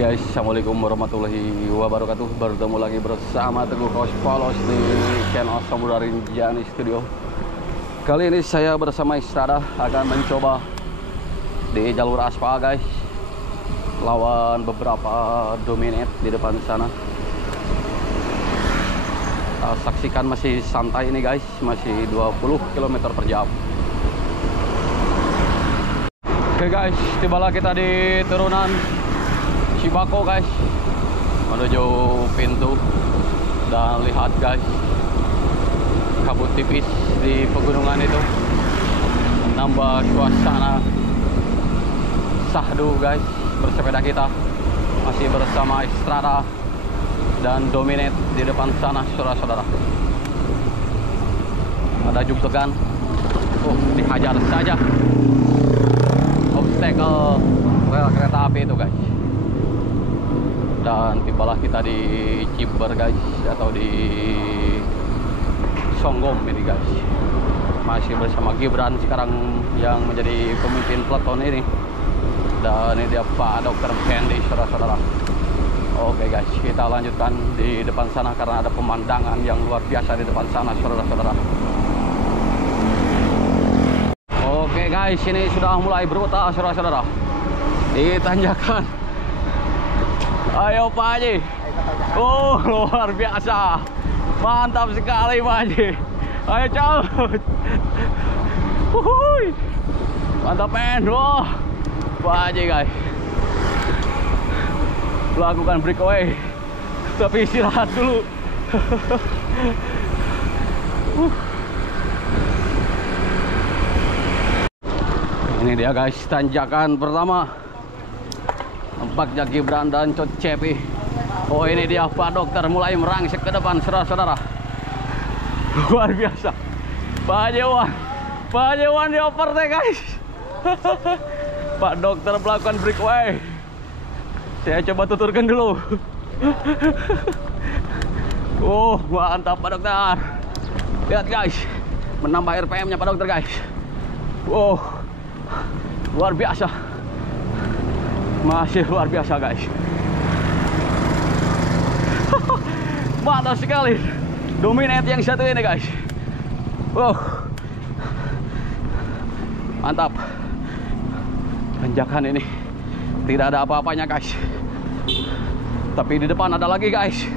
Guys, assalamualaikum warahmatullahi wabarakatuh. Bertemu lagi bersama Teguh Coach Polos di channel Samudra Rinjani Studio. Kali ini saya bersama Istrada akan mencoba di jalur aspal, guys, lawan beberapa Dominate di depan sana. Saksikan masih santai ini, guys, masih 20 km per jam. Oke guys, tibalah kita di turunan Cibako, guys, menuju pintu. Dan lihat, guys, kabut tipis di pegunungan itu menambah suasana sahdu, guys. Bersepeda kita masih bersama Istrada dan Dominate di depan sana, saudara-saudara. Ada jugtegan, dihajar saja obstacle rel kereta api itu, guys. Dan tibalah kita di Ciber, guys, atau di Songgom ini, guys. Masih bersama Gibran sekarang yang menjadi pemimpin peleton ini. Dan ini dia Pak Dr. Fendi, saudara-saudara. Oke guys, kita lanjutkan di depan sana karena ada pemandangan yang luar biasa di depan sana, saudara-saudara. Oke guys, ini sudah mulai brutal, saudara-saudara. Di tanjakan. Ayo Pak Haji. Oh, luar biasa. Mantap sekali Pak Haji. Ayo cabut. Wuhui. Mantap men. Wah, Pak Haji, guys. Lakukan breakaway, tapi istirahat dulu. Ini dia, guys, tanjakan pertama. Nampaknya Gibran dan Coach Cepi. Oh, ini dia Pak Dokter mulai merangsek ke depan, saudara-saudara. Luar biasa. Pak Jewan dioper deh, guys. Pak Dokter melakukan breakaway. Saya coba tuturkan dulu. Oh, mantap Pak Dokter. Lihat, guys, menambah RPM-nya Pak Dokter, guys. Wow, luar biasa. Masih luar biasa, guys. Mantap sekali Dominate yang satu ini, guys. Wow, mantap. Tanjakan ini tidak ada apa-apanya, guys, tapi di depan ada lagi, guys.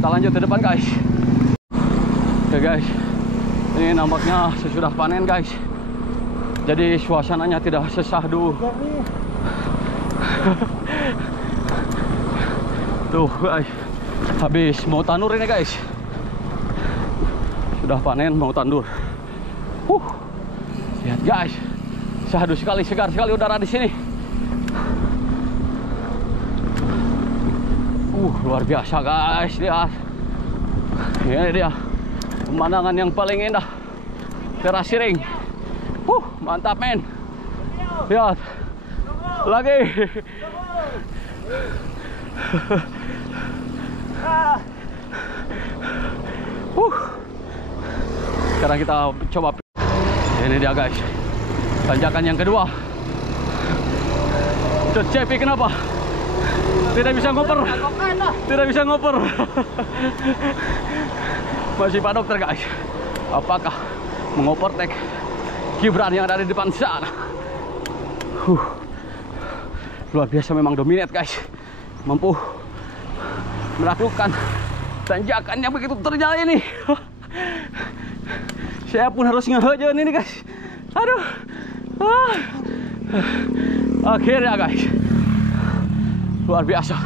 Kita lanjut ke depan, guys. Oke guys, ini nampaknya sesudah panen, guys. Jadi suasananya tidak sesahdu. Tuh, guys, habis mau tandur ini, guys. Sudah panen mau tandur. Lihat, guys, sahdu sekali, segar sekali udara di sini. Luar biasa, guys. Lihat, ini dia pemandangan yang paling indah, Terasi Ring. Mantap men. Lihat lagi. Sekarang kita coba. Ini dia, guys, tanjakan yang kedua. Coach Cepi kenapa tidak bisa ngoper? Tidak bisa ngoper. Masih Pak Dokter, guys. Apakah mengovertake Gibran yang ada di depan sana? Luar biasa memang Dominate, guys. Mampu melakukan tanjakan yang begitu terjal ini. Saya pun harus ngehajar ini, guys. Aduh. Akhirnya, guys. Luar biasa.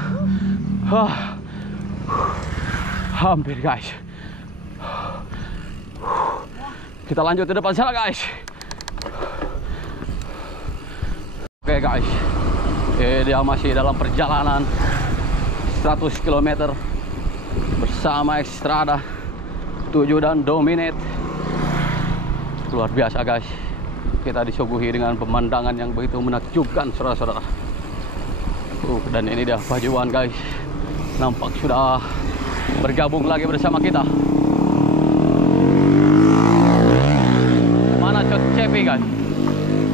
Hampir, guys. Kita lanjut ke depan sana, guys. Oke, guys. Dia masih dalam perjalanan 100 km bersama Istrada 7 dan Dominate. Luar biasa, guys. Kita disuguhi dengan pemandangan yang begitu menakjubkan, saudara-saudara. Dan ini dia Pak Juan, guys. Nampak sudah bergabung lagi bersama kita. Mana Cepi guys.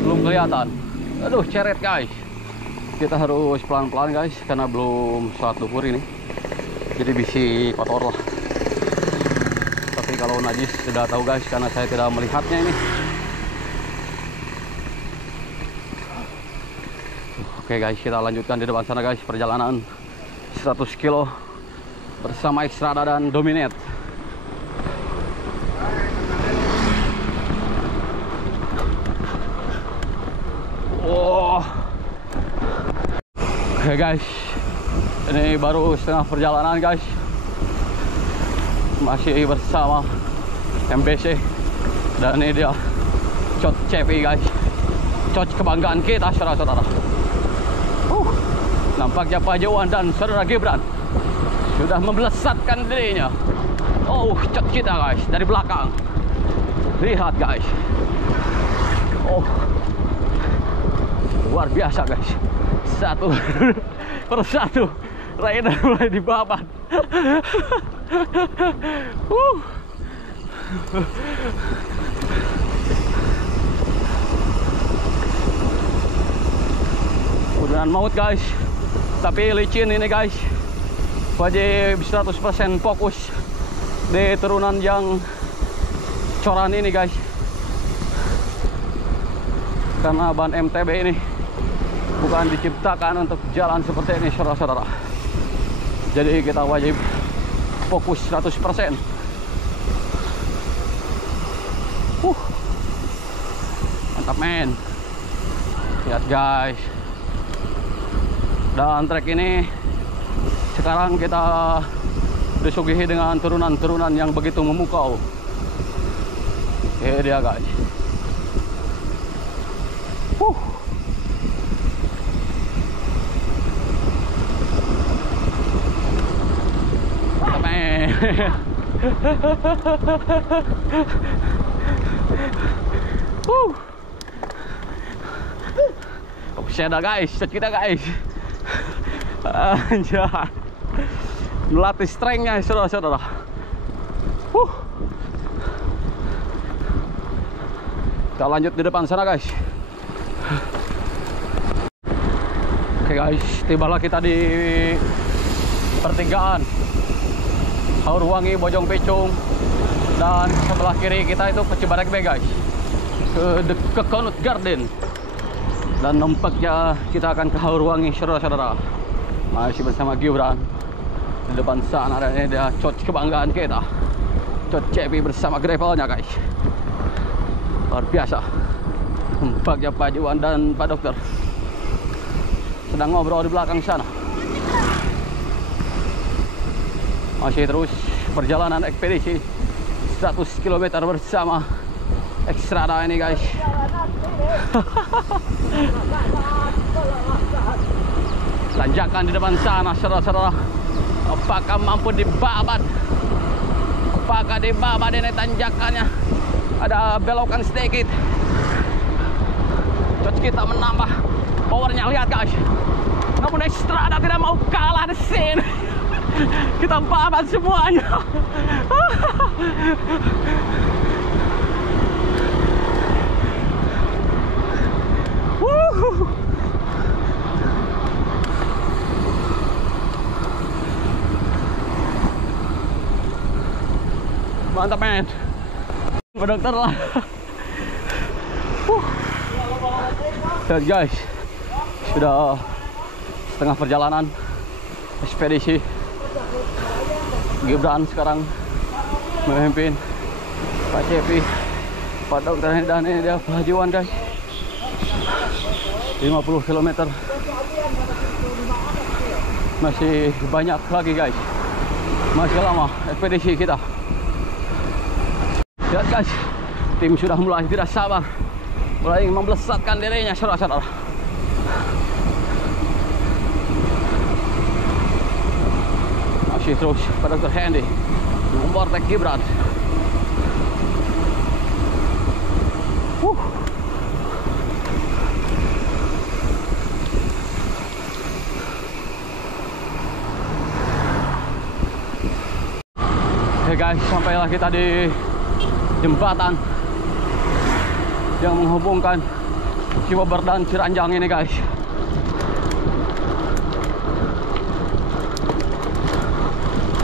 Belum kelihatan. Aduh, ceret guys. Kita harus pelan-pelan guys, karena belum saat duhur ini. Jadi bisi kotor lah. Tapi kalau najis sudah tahu guys, karena saya tidak melihatnya ini. Oke guys, kita lanjutkan di depan sana guys, perjalanan 100 kilo bersama Xstrada dan Dominate. Oh. Oke guys, ini baru setengah perjalanan guys. Masih bersama MBC dan ini dia Cot Cepi guys. Cot kebanggaan kita saudara-saudara. Nampaknya Pak Jawan dan saudara Gibran sudah membelesatkan dirinya. Oh, Cot kita guys dari belakang. Lihat guys. Oh, luar biasa guys. Satu persatu rider mulai dibabat. Udahan maut guys, tapi licin ini guys. Wajib 100% fokus di turunan yang coran ini guys, karena ban MTB ini bukan diciptakan untuk jalan seperti ini saudara-saudara. Jadi kita wajib fokus 100%. Mantap men. Lihat guys. Dan trek ini sekarang kita disuguhi dengan turunan-turunan yang begitu memukau. Ini dia guys. Ada guys, set kita guys. Anjay. Melatih strength-nya saudara-saudara. Kita lanjut di depan sana guys. Oke guys, tibalah kita di pertigaan Haurwangi Bojong Picung, dan sebelah kiri kita itu ke Cibadak Bay guys, ke Konut Garden, dan nampaknya kita akan ke Haurwangi saudara-saudara. Masih bersama Gibran. Di depan sana ada ini dia Cot kebanggaan kita, Cot Cepi bersama gravelnya guys. Luar biasa. Nampaknya Pak Jiwan dan Pak Dokter sedang ngobrol di belakang sana. Masih terus perjalanan ekspedisi 100 km bersama Xstrada ini guys. Tanjakan di depan sana saudara-saudara. Apakah mampu dibabat? Apakah dibabat ini tanjakannya? Ada belokan sedikit. Cot kita menambah powernya, lihat guys. Namun Xstrada tidak mau kalah di sini. Kita babat semuanya. Mantap men. Pak Dokter lah. Lihat guys, sudah setengah perjalanan ekspedisi. Gibran sekarang memimpin Pak Cepi, Pak Dokter dan ini dia Pak Jiwan guys. 50 km. Masih banyak lagi guys. Masih lama ekspedisi kita. Lihat guys, tim sudah mulai tidak sabar, mulai membelesatkan dirinya saudara-saudara. Masih terus Pak Dokter Hendy membortek Gibran. Oke guys, sampailah kita di jembatan yang menghubungkan Cibaber dan Ciranjang ini guys.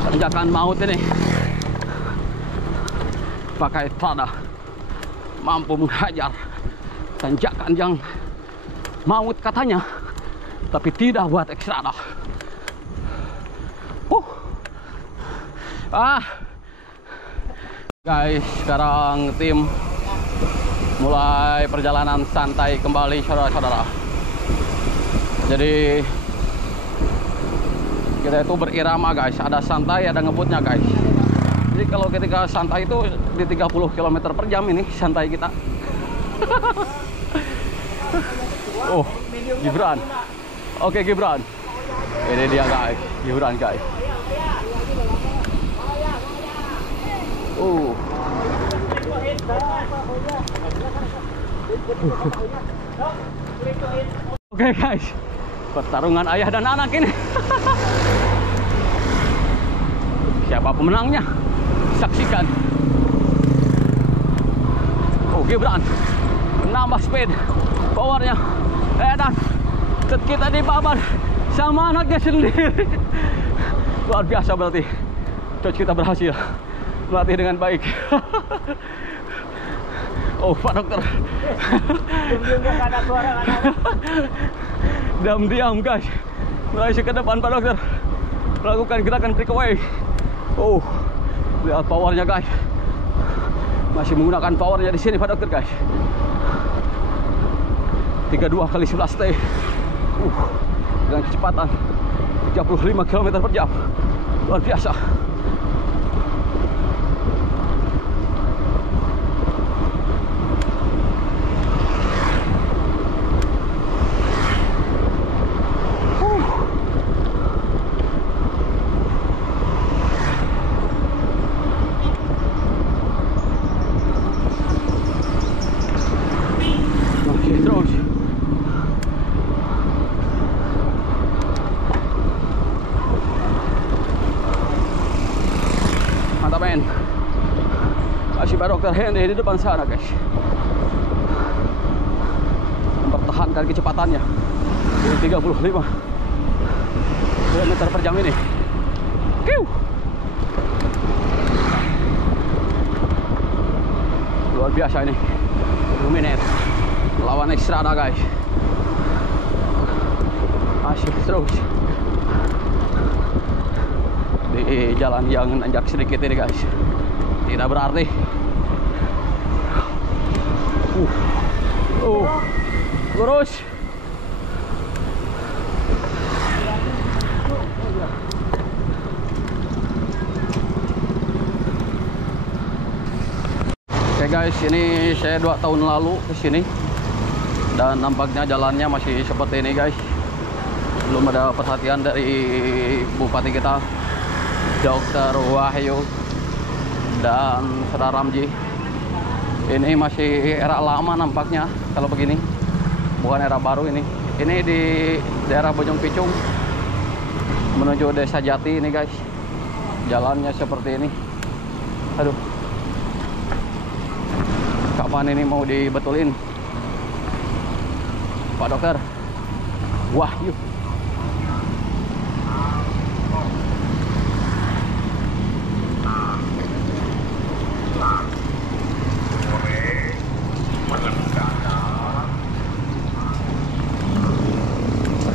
Tanjakan maut ini pakai Prada mampu menghajar tanjakan yang maut katanya, tapi tidak buat Xstrada. Guys, sekarang tim mulai perjalanan santai kembali saudara-saudara. Jadi kita itu berirama guys, ada santai ada ngebutnya guys. Jadi kalau ketika santai itu di 30 km per jam ini santai kita. Oh, Gibran. Oke, Gibran. Ini dia guys, Gibran guys. Oke guys, pertarungan ayah dan anak ini. Siapa pemenangnya? Saksikan. Oh, Gibran nambah speed, powernya, dan kita dibabar sama anaknya sendiri. Luar biasa berarti. Coach kita berhasil melatih dengan baik. Oh, Pak Dokter. Diam-diam guys, mulai ke depan Pak Dokter melakukan gerakan breakaway. Oh, lihat powernya guys, masih menggunakan powernya di sini Pak Dokter guys. 32 kali 11 T dengan kecepatan 35 km per jam. Luar biasa. Masih Pak Dokter Henry di depan sana guys, mempertahankan kecepatannya di 35 km per jam ini. Luar biasa ini, dominate melawan Xstrada guys. Masih terus di jalan yang nanjak sedikit ini guys. Tidak berarti. Lurus. Oke guys, ini saya 2 tahun lalu ke sini dan nampaknya jalannya masih seperti ini guys. Belum ada perhatian dari Bupati kita, Dr. Wahyu dan Saudara Ramji. Ini masih era lama nampaknya kalau begini, bukan era baru ini. Ini di daerah Bojong Picung menuju Desa Jati ini guys. Jalannya seperti ini. Aduh, kapan ini mau dibetulin Pak Dokter Wahyu?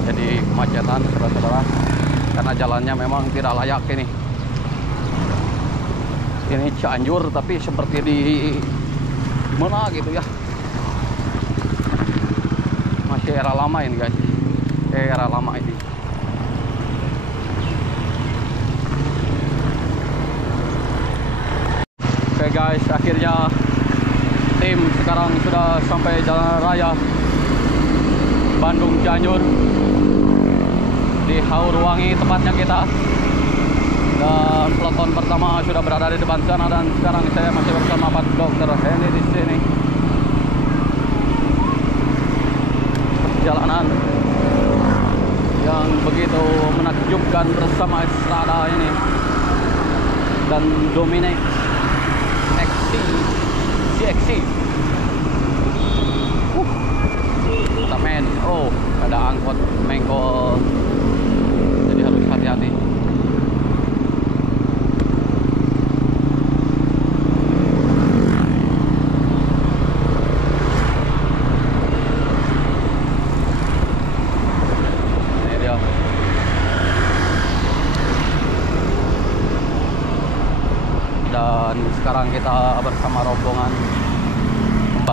Terjadi kemacetan saudara-saudara karena jalannya memang tidak layak ini. Ini Cianjur tapi seperti di mana gitu ya. Masih era lama ini guys. Era lama ini. Oke guys, akhirnya tim sekarang sudah sampai jalan raya Bandung Cianjur di Haurwangi tepatnya kita. Dan peloton pertama sudah berada di depan sana dan sekarang saya masih bersama Pak Dokter Henry di sini. Perjalanan yang begitu menakjubkan bersama Xstrada ini dan Dominic CXC.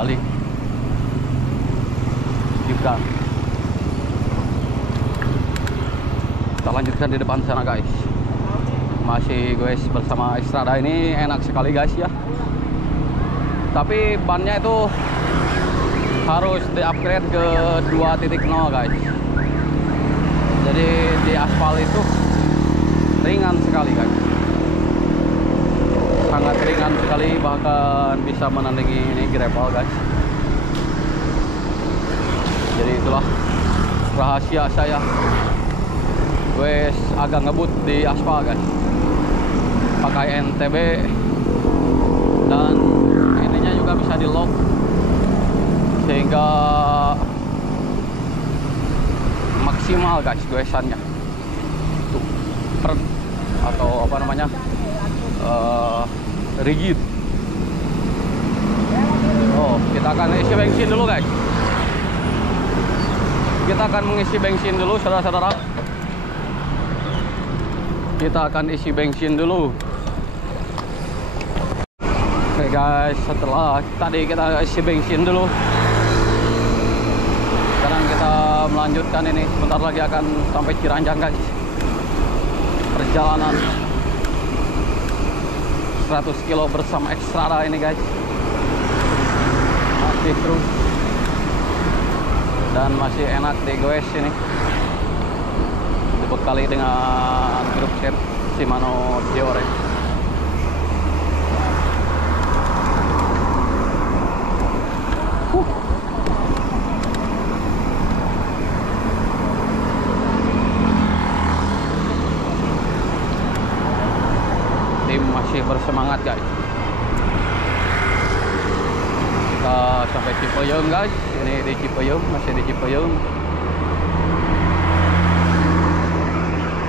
kembali Gibran. Kita lanjutkan di depan sana guys. Masih guys bersama Xstrada. Ini enak sekali guys ya. Tapi bannya itu harus di-upgrade ke 2.0 guys. Jadi di aspal itu ringan sekali guys. Sangat ringan sekali, bahkan bisa menandingi ini gravel guys. Jadi itulah rahasia saya wes agak ngebut di aspal guys, pakai NTB, dan ininya juga bisa di lock sehingga maksimal guys goesannya tuh, atau apa namanya, rigid. Oh, kita akan isi bensin dulu guys. Kita akan mengisi bensin dulu saudara-saudara. Kita akan isi bensin dulu. Oke guys, setelah tadi kita isi bensin dulu, sekarang kita melanjutkan ini. Sebentar lagi akan sampai Ciranjang guys. Perjalanan 100 kilo bersama Xstrada ini guys. Masih terus dan masih enak di goes ini, dibekali dengan grup set Shimano Deore. Tim masih bersemangat guys. Kita sampai Cipayung guys. Ini di Cipayung, masih di Cipayung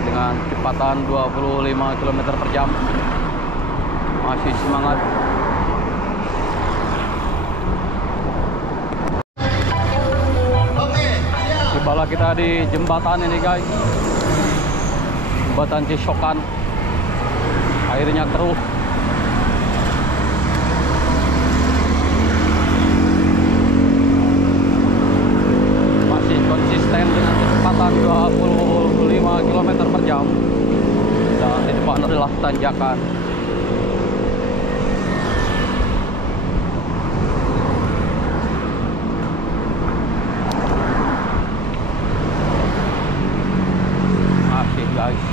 dengan kecepatan 25 km per jam. Masih semangat. Tibalah kita di jembatan ini guys, jembatan Cisokan. Airnya keruh. Masih konsisten dengan kecepatan 25 km per jam. Dan di depan adalah tanjakan. Masih guys.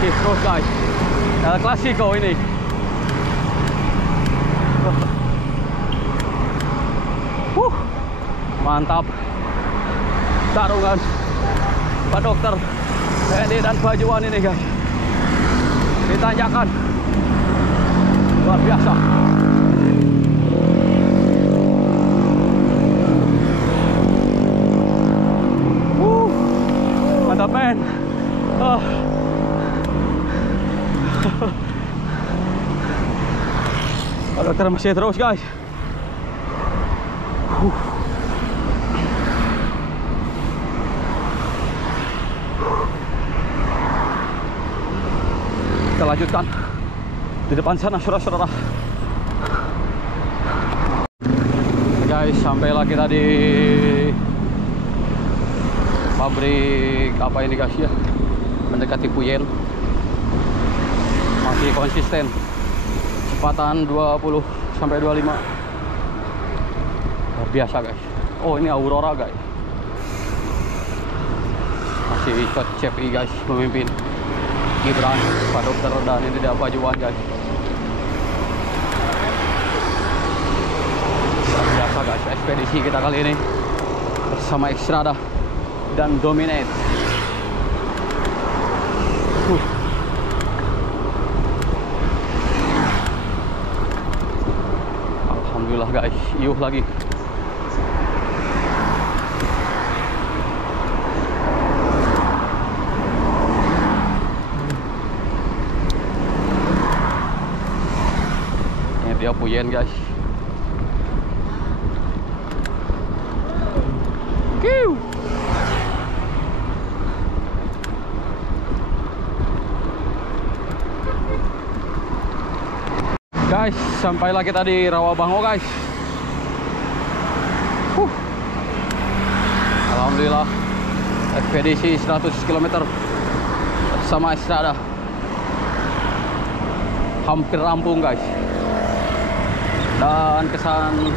Terus guys, El Clasico ini. Mantap. Tarungan Pak Dokter TNI dan Pak Juan ini guys, ditanjakan luar biasa. Mantap men. Pak Dokter masih terus guys. Kita lanjutkan di depan sana saudara-saudara. Guys, sampailah kita di pabrik apa ini guys ya, mendekati Puyen. Masih konsisten kecepatan 20 sampai 25. Luar biasa guys. Oh, ini Aurora guys. Masih CPI guys memimpin. Gibran, Pak Dokter, dan ini dia Pak Juan guys. Luar biasa guys, ekspedisi kita kali ini bersama Xstrada dan Dominate. Alhamdulillah guys, yuh lagi. Ini dia Puyen guys. Sampailah kita di Rawabango guys. Alhamdulillah ekspedisi 100 km bersama Exstrada hampir rampung guys. Dan kesan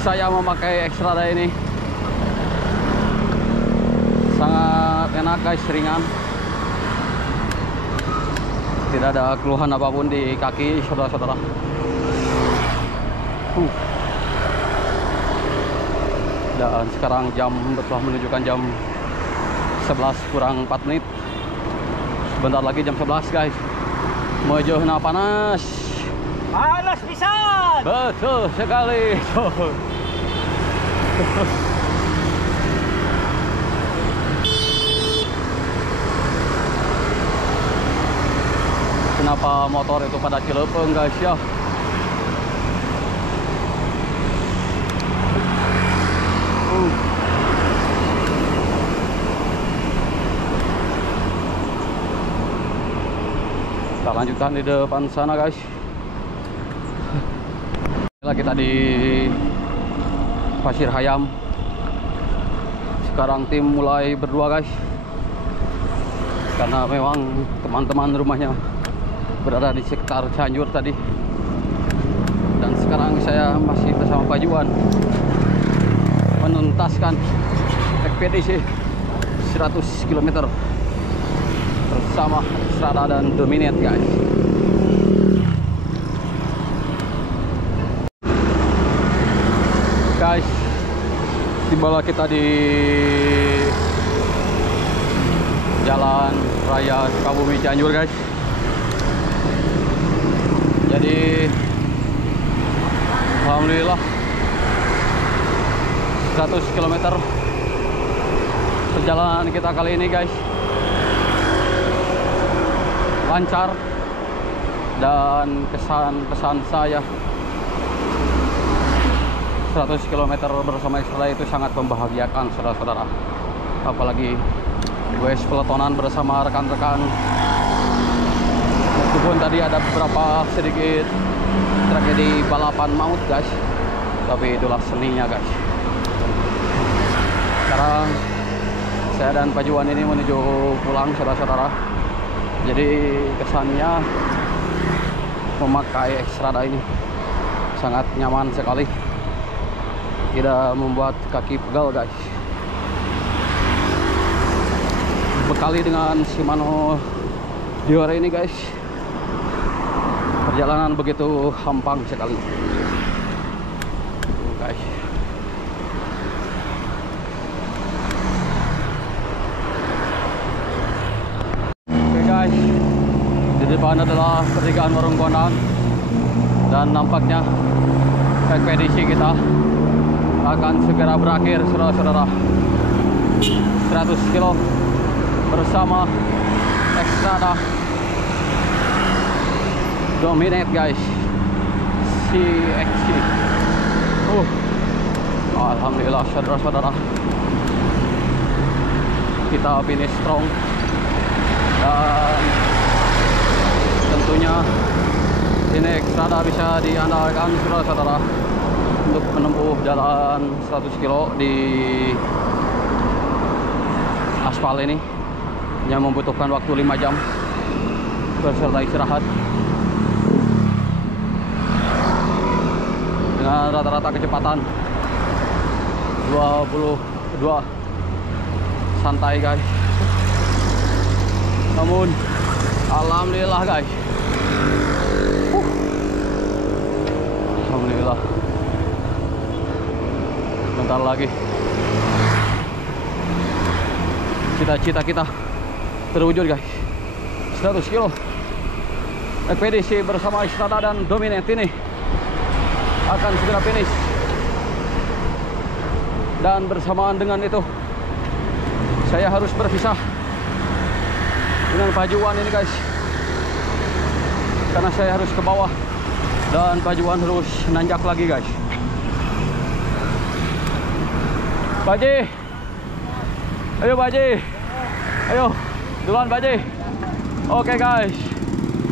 saya memakai Exstrada ini sangat enak guys, ringan. Tidak ada keluhan apapun di kaki saudara-saudara. Dan sekarang jam telah menunjukkan jam 11 kurang 4 menit. Sebentar lagi jam 11 guys. Menuju panas. Panas pisan. Betul sekali. Kenapa motor itu pada cilepeng guys ya? Kita lanjutkan di depan sana guys. Kita di Pasir Hayam. Sekarang tim mulai berdua guys, karena memang teman-teman rumahnya berada di sekitar Cianjur tadi. Dan sekarang saya masih bersama Pak Juan menuntaskan ekspedisi 100 km bersama Exstrada dan Dominate guys. Guys, tibalah kita di Jalan Raya Sukabumi Cianjur guys. Jadi alhamdulillah 100 km perjalanan kita kali ini guys lancar. Dan kesan-pesan saya 100 km bersama Exstrada itu sangat membahagiakan saudara-saudara. Apalagi gue peletonan bersama rekan-rekan. Meskipun tadi ada beberapa sedikit tragedi balapan maut guys, tapi itulah seninya guys. Sekarang saya dan Pak Juan ini menuju pulang saudara-saudara. Jadi kesannya memakai Exstrada ini sangat nyaman sekali, tidak membuat kaki pegal guys. Bekali dengan Shimano Diore ini guys, perjalanan begitu hampang sekali. Tuh guys. Oke guys, di depan adalah pertigaan Warung Kondang. Dan nampaknya ekspedisi kita akan segera berakhir saudara-saudara. 100 kilo bersama Exstrada Dominate guys, CXC. Alhamdulillah saudara-saudara, kita finish strong. Dan tentunya ini Exstrada bisa diandalkan saudara-saudara untuk menempuh jalan 100 kilo di aspal ini. Yang membutuhkan waktu 5 jam beserta istirahat, dengan rata-rata kecepatan 22 santai guys. Namun alhamdulillah guys, alhamdulillah bentar lagi cita-cita kita terwujud guys. 100 kilo ekspedisi bersama Exstrada dan Dominate ini akan segera finish. Dan bersamaan dengan itu saya harus berpisah dengan Pak Juan ini guys, karena saya harus ke bawah dan Pak Juan harus nanjak lagi guys. Pak Ji, ayo Pak Ji, ayo duluan Pak Ji. Oke guys,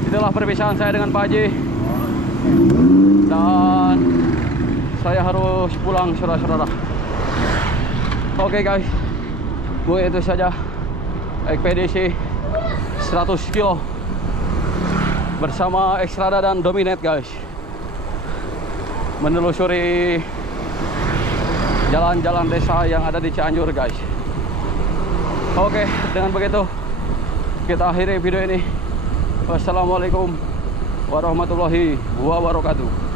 itulah perpisahan saya dengan Pak Ji. dan saya harus pulang saudara-saudara. Oke guys, mungkin itu saja ekspedisi 100 kilo bersama Xstrada dan Dominate guys, menelusuri jalan-jalan desa yang ada di Cianjur guys. Oke, dengan begitu kita akhiri video ini. Wassalamualaikum warahmatullahi wabarakatuh.